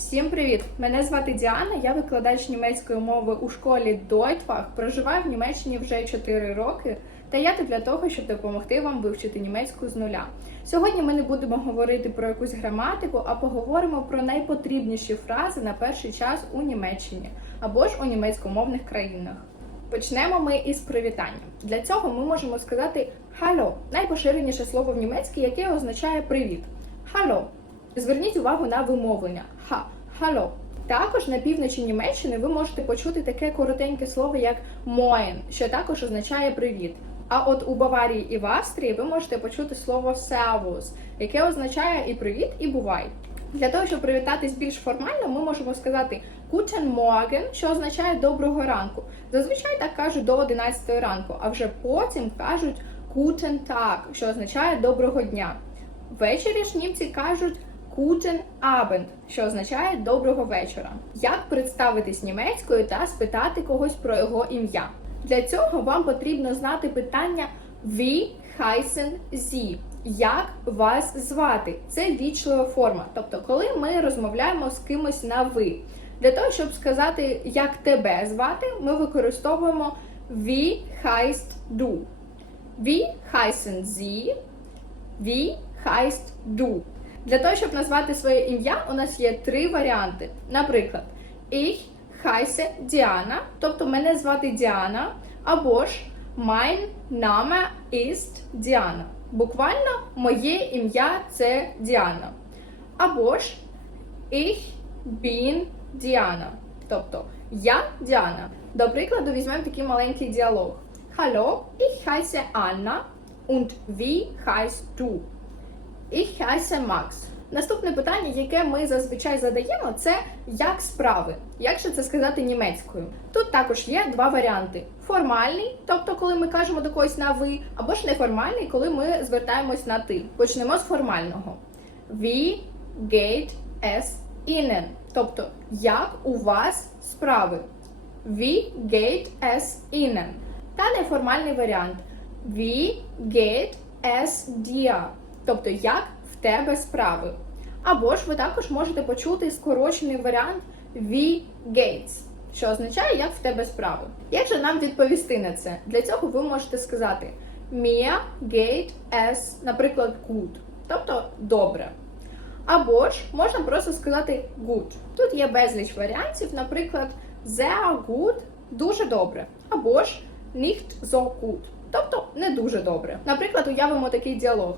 Всім привіт! Мене звати Діана. Я викладач німецької мови у школі Дойтвах. Проживаю в Німеччині вже 4 роки. Та я тут для того, щоб допомогти вам вивчити німецьку з нуля. Сьогодні ми не будемо говорити про якусь граматику, а поговоримо про найпотрібніші фрази на перший час у Німеччині або ж у німецькомовних країнах. Почнемо ми із привітання. Для цього ми можемо сказати «Hallo» – найпоширеніше слово в німецькій, яке означає привіт. «Hallo». Зверніть увагу на вимовлення ха, хало. Також на півночі Німеччини ви можете почути таке коротеньке слово, як моєн, що також означає привіт. А от у Баварії і в Австрії ви можете почути слово сервус, яке означає і привіт, і бувай. Для того, щоб привітатись більш формально, ми можемо сказати Guten Morgen, що означає доброго ранку. Зазвичай так кажуть до 11 ранку, а вже потім кажуть Guten Tag, що означає доброго дня. Ввечері ж німці кажуть Guten Abend, що означає доброго вечора. Як представитись німецькою та спитати когось про його ім'я? Для цього вам потрібно знати питання Wie heißen Sie? Як вас звати? Це вічлива форма. Тобто, коли ми розмовляємо з кимось на ви. Для того, щоб сказати, як тебе звати, ми використовуємо Wie heißt du? Wie heißen Sie? Wie heißt du? Для того, щоб назвати своє ім'я, у нас є три варіанти. Наприклад, ich heiße Діана, тобто мене звати Діана, або ж mein Name ist Діана. Буквально моє ім'я це Діана. Або ж ich bin Діана. Тобто я Діана. До прикладу, візьмемо такий маленький діалог. Hallo, ich heiße Anna und wie heißt du? Ich heiße Макс. Наступне питання, яке ми зазвичай задаємо, це як справи. Як же це сказати німецькою? Тут також є два варіанти: формальний, тобто коли ми кажемо до когось на ви, або ж неформальний, коли ми звертаємось на ти. Почнемо з формального. Wie geht es Ihnen? Тобто, як у вас справи? Wie geht es Ihnen? Та неформальний варіант. Wie geht es dir? Тобто, як в тебе справи. Або ж ви також можете почути скорочений варіант Wie geht's, що означає, як в тебе справи. Як же нам відповісти на це? Для цього ви можете сказати Mir geht es, наприклад, gut, тобто добре. Або ж можна просто сказати good. Тут є безліч варіантів, наприклад, sehr gut – дуже добре, або ж nicht so gut, тобто не дуже добре. Наприклад, уявимо такий діалог.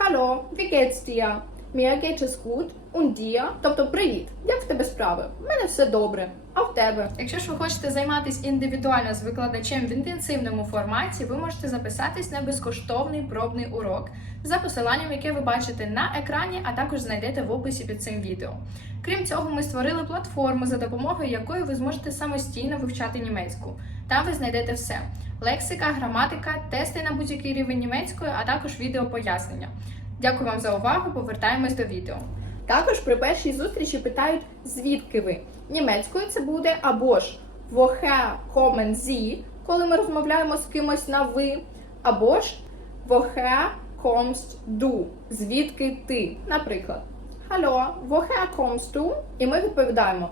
Hallo, wie geht's dir? Mir geht es gut und dir? Тобто привіт, як в тебе справи? У мене все добре. А в тебе? Якщо ж ви хочете займатися індивідуально з викладачем в інтенсивному форматі, ви можете записатись на безкоштовний пробний урок за посиланням, яке ви бачите на екрані, а також знайдете в описі під цим відео. Крім цього, ми створили платформу, за допомогою якої ви зможете самостійно вивчати німецьку. Там ви знайдете все: лексика, граматика, тести на будь-який рівень німецької, а також відео пояснення. Дякую вам за увагу. Повертаємось до відео. Також при першій зустрічі питають, звідки ви. Німецькою це буде або ж woher kommen Sie, коли ми розмовляємо з кимось на ви, або ж woher kommst du, звідки ти. Наприклад, Hallo, woher kommst du? І ми відповідаємо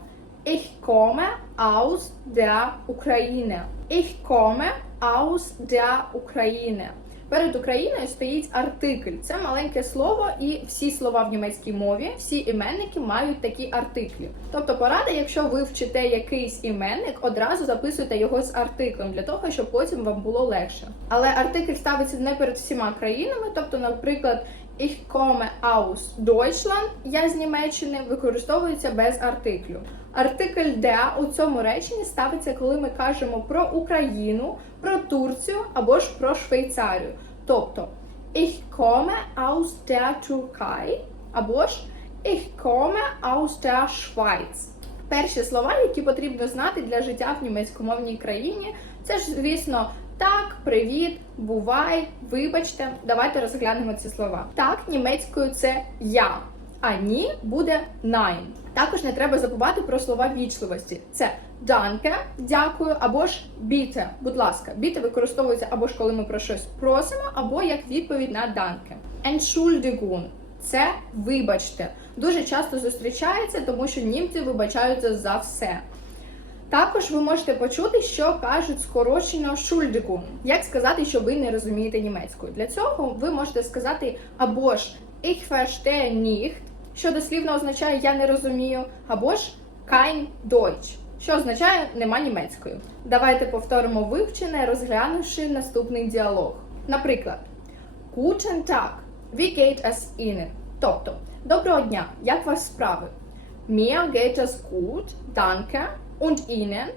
Ich komme aus der Ukraine. Ich komme aus der Ukraine. Перед Україною стоїть артикль. Це маленьке слово, і всі слова в німецькій мові, всі іменники мають такі артиклі. Тобто, порада, якщо ви вчите якийсь іменник, одразу записуйте його з артиклем для того, щоб потім вам було легше. Але артикль ставиться не перед всіма країнами. Тобто, наприклад, Ich komme aus Deutschland, я з Німеччини, використовується без артиклю. Артикль der у цьому реченні ставиться, коли ми кажемо про Україну, про Турцію або ж про Швейцарію. Тобто Ich komme aus der Türkei або ж Ich komme aus der Schweiz. Перші слова, які потрібно знати для життя в німецькомовній країні, це ж, звісно, привіт, бувай, вибачте. Давайте розглянемо ці слова. Так, німецькою це я, а ні буде nein. Також не треба забувати про слова вічливості. Це danke, дякую, або ж bitte, будь ласка. Bitte використовується або ж коли ми про щось просимо, або як відповідь на danke. Entschuldigung – це вибачте. Дуже часто зустрічається, тому що німці вибачаються за все. Також ви можете почути, що кажуть скорочено Schuldigung. Як сказати, що ви не розумієте німецькою? Для цього ви можете сказати або ж Ich verstehe nicht, що дослівно означає я не розумію, або ж kein Deutsch, що означає нема німецької. Давайте повторимо вивчене, розглянувши наступний діалог. Наприклад, Guten Tag, wie geht es Ihnen? Тобто, доброго дня, як вас справи? Mir geht es gut, danke. Und Ihnen?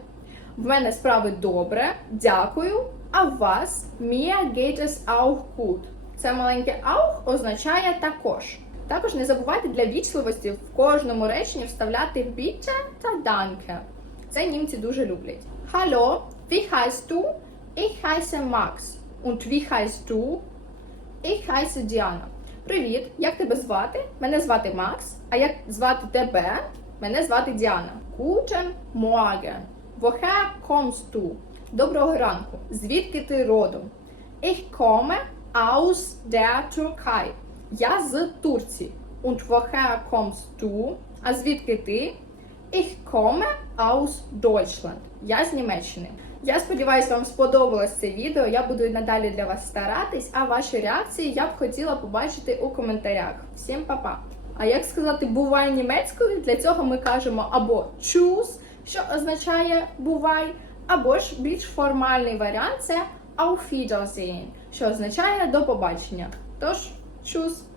В мене справи добре, дякую. А вас Mir geht es auch gut. Це маленьке auch означає також. Також не забувайте для вічливості в кожному реченні вставляти bitte та danke. Це німці дуже люблять. Hallo, wie heißt du? Ich heiße Max. Und wie heißt du? Ich heiße Діана. Привіт, як тебе звати? Мене звати Макс. А як звати тебе? Мене звати Діана. Guten Morgen. Woher kommst du? Доброго ранку. Звідки ти родом? Ich komme aus der Türkei. Я з Турції. Und woher kommst du? А звідки ти? Ich komme aus Deutschland. Я з Німеччини. Я сподіваюся, вам сподобалось це відео. Я буду і надалі для вас старатись, а ваші реакції я б хотіла побачити у коментарях. Всім па-па! А як сказати бувай німецькою? Для цього ми кажемо або choose, що означає бувай, або ж більш формальний варіант це auf Wiedersehen, що означає до побачення. Тож, choose!